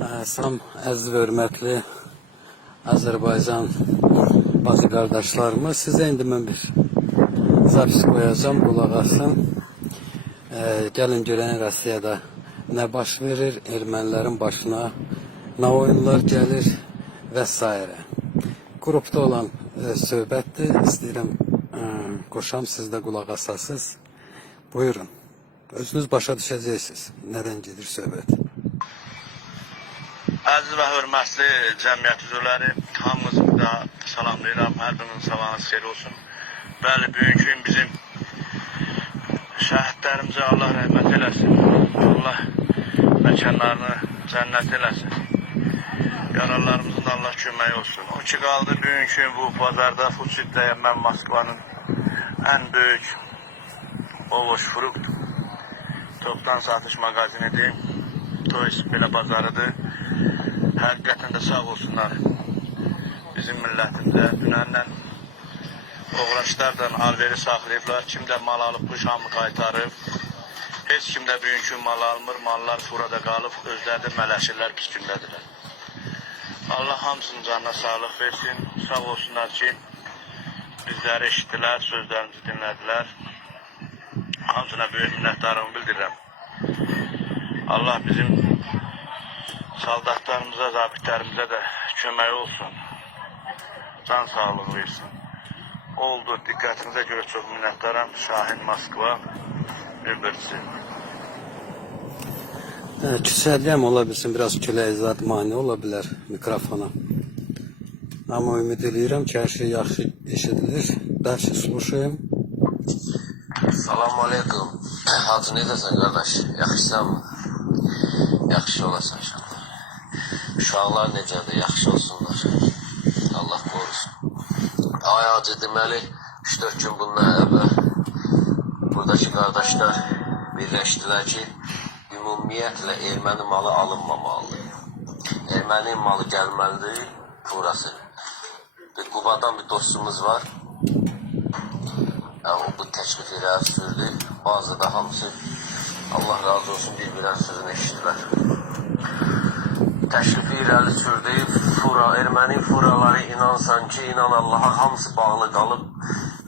Salam əziz və hörmətli Azərbaycan bazı qardaşlarımız. Sizə indi mən bir zapis qoyacağım, qulaq asın. Ee, gəlin görən Rusiyada nə baş verir, ermənilərin başına nə oyunlar gəlir və s. Qrupda olan e, söhbətdir. İstəyirəm e, qoşam, siz də qulaq asasınız. Buyurun. Özünüz başa düşəcəksiniz nədən gedir söhbət. Əziz və hörmətli cəmiyyət üzvləri, hamınızı daha salamlayıram. Hər birinin sabahınız xeyir olsun. Bəli, bugünkü gün bizim şəhidlərimizə Allah rəhmət eləsin. Allah məkanlarını cənnət eləsin. Yaralılarımızın da Allah kömək olsun. O ki qaldı bugünkü gün bu bazarda Fuçiddə mən Moskvanın ən böyük Ovoş Frukt toptan satış magazinidir. Toys belə bazarıdır. Həqiqətən də sağ olsunlar. Bizim millətimizə dünəndən uğraşlardan alveri saxlayıblar. Kim də mal alıb bu şamı qaytarıb. Heç kim də bugünkü mal almır. Mallar furada qalıb. Özləri də mələşirlər, pis gündədirlər. Allah hamısının canına sağlıq versin. Sağ olsunlar ki, bizləri eşitdilər, sözlərimizi dinlədilər. Hamısına böyük minnətdarımı bildirirəm. Allah bizim saldatlarımıza, zabitlərimizə də kömək olsun. Can sağlığı versin. Oldu. Diqqətinizə görə çox minnətdaram. Şahin Moskva Ümrçi. Ee, Küçəliyəm ola bilsin, biraz külək zad mane ola bilər mikrofona. Amma ümid edirəm ki, hər şey yaxşı eşidilir. Dərsi sluşayım. Salam aleykum. Hacı necəsən qardaş? Yaxşısan mı? Yaxşı olasan inşallah. Uşaqlar necədir? Yaxşı olsunlar. Allah qorusun. Ay hacı deməli 3-4 gün bundan əvvəl buradakı qardaşlar birləşdilər ki, ümumiyyətlə erməni malı alınmamalıdır. Erməni malı gəlməlidir, burası. Bir Qubadan bir dostumuz var. Ya, o bu təklif irəli sürdü. Bazı da hamısı Allah razı olsun bir-birinin sözünü eşitdilər. Təklifi irəli sürdü. Fura, erməni furaları inansan ki, inan Allaha hamısı bağlı qalıb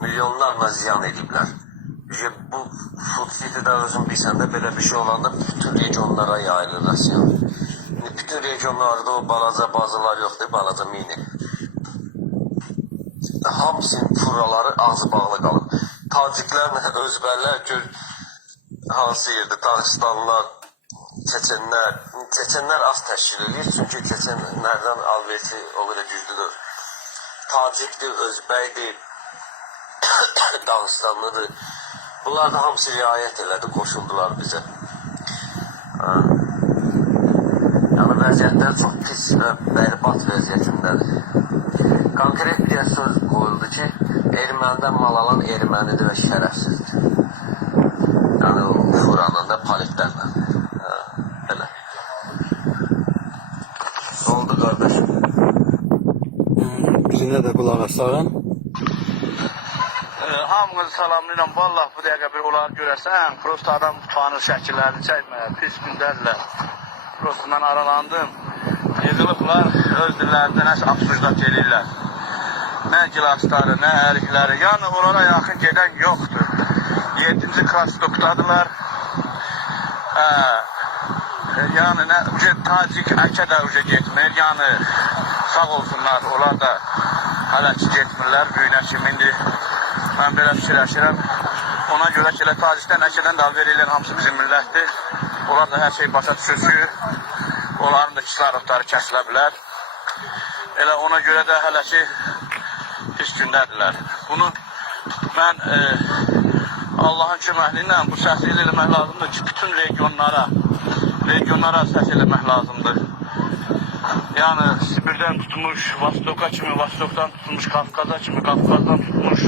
milyonlarla ziyan ediblər. Bu Food City'də özün bilsən də belə bir şey olanda bütün regionlara yayılır Rusiya. Bütün regionlarda o balaca bazılar yoxdur, balaca mini hamısının furaları ağzı bağlı qalıb. Taciklərlə özbərlər gör hansı yerdə Dağıstanlılar, Çeçenlər, Çeçenlər az təşkil edir çünki Çeçenlərdən alverti o qədər güclüdür. Tacikdir, Özbəkdir, Dağıstanlıdır. Bunlar da hamısı riayət elədi, qoşuldular bizə. Yəni vəziyyətlər çox pis və bərbad vəziyyətindədir. Konkret bir söz qoyuldu ki, ermənidən mal alan ermənidir və şərəfsizdir. Yəni o Furanın da paletlərlə. Hə, belə. Oldu qardaşım. Birinə də qulaq asarım. Ee, hamınızı salamlayıram. Vallahi bu dəqiqə bir olar görəsən, prosta adam tanır şəkillərini çəkməyə, pis gündədirlər. Prosta mən aralandım. Yığılıblar, öz dillərində nəsə absurdat eləyirlər. Nə gilasları, nə ərikləri, yəni onlara yaxın gedən yoxdur. 7-ci klasdokdadılar. Hə, yəni nə, uca tacik əkə də uca getmir, yəni sağ olsunlar, onlar da hələ ki getmirlər, büyünə kimi indi mən belə fikirləşirəm. Ona görə ki, elə tacikdən əkədən də alver eləyən hamısı bizim millətdir. Onlar da hər şey başa düşür ki, onların da kislarotları kəsilə bilər. Elə ona görə də hələ ki pis gündədirlər. Bunu mən e, Allahın köməkliyi ilə bu səs eləmək lazımdır ki, bütün regionlara, regionlara səs eləmək lazımdır. Yəni Sibirdən tutmuş, Vostoka kimi, Vostokdan tutmuş, Qafqaza kimi, Qafqazdan tutmuş,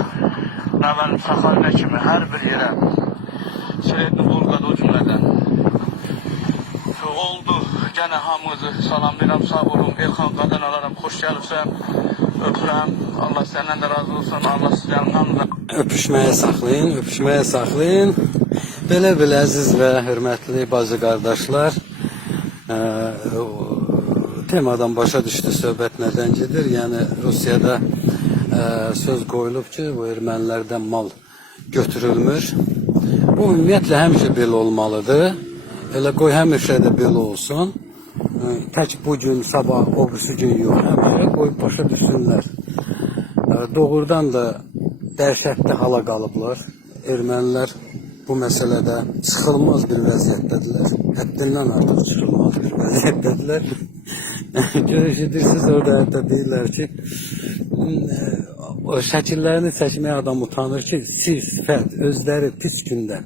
bilim Saxalinə kimi hər bir yerə. Sredni Volqada o. Oldu. Gənə hamınızı salamlayıram, sağ olun. Elxan qadan alaram, xoş gəlibsən. Öpürəm. Allah səndən də razı olsun. Allah sizdən hamıdan Öpüşməyə saxlayın, öpüşməyə saxlayın. Belə-belə əziz və hörmətli bacı qardaşlar, ə, temadan başa düşdü söhbət nədən gedir? Yəni Rusiyada ə, söz qoyulub ki, bu ermənilərdən mal götürülmür. Bu ümumiyyətlə həmişə belə olmalıdır. Elə qoy həmişə də belə olsun. Ə, Tək bu gün, sabah, o birisi gün yox. Həmişə qoy başa düşsünlər. Ə, Doğrudan da dəhşətli hala qalıblar. Ermənilər bu məsələdə çıxılmaz bir vəziyyətdədirlər. Həddindən artıq çıxılmaz bir vəziyyətdədirlər. Görüşürsüz orada hətta deyirlər ki, o şəkillərini çəkməyə adam utanır ki, siz, sifət, özləri pis gündə.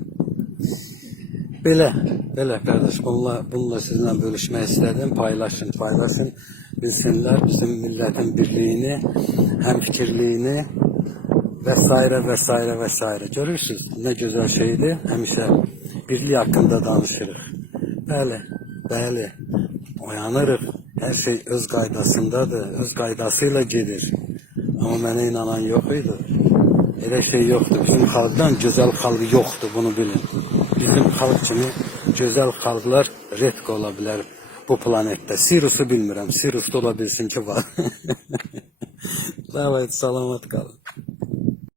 Belə, belə qardaş, bununla, bununla sizinlə bölüşmək istədim. Paylaşın, paylaşın. Bilsinlər bizim millətin birliyini, həmfikirliyini və s. və s. və s. Görürsünüz, nə gözəl şeydir. Həmişə birlik haqqında danışırıq. Bəli, bəli. Oyanırıq. Hər şey öz qaydasındadır, öz qaydasıyla gedir. Amma mənə inanan yox idi. Elə şey yoxdur. Bizim xalqdan gözəl xalq yoxdur, bunu bilin. Bizim xalq kimi gözəl xalqlar redk ola bu planetdə. Sirusu bilmirəm. Sirus da ola bilsin ki var. Davay, salamat qalın.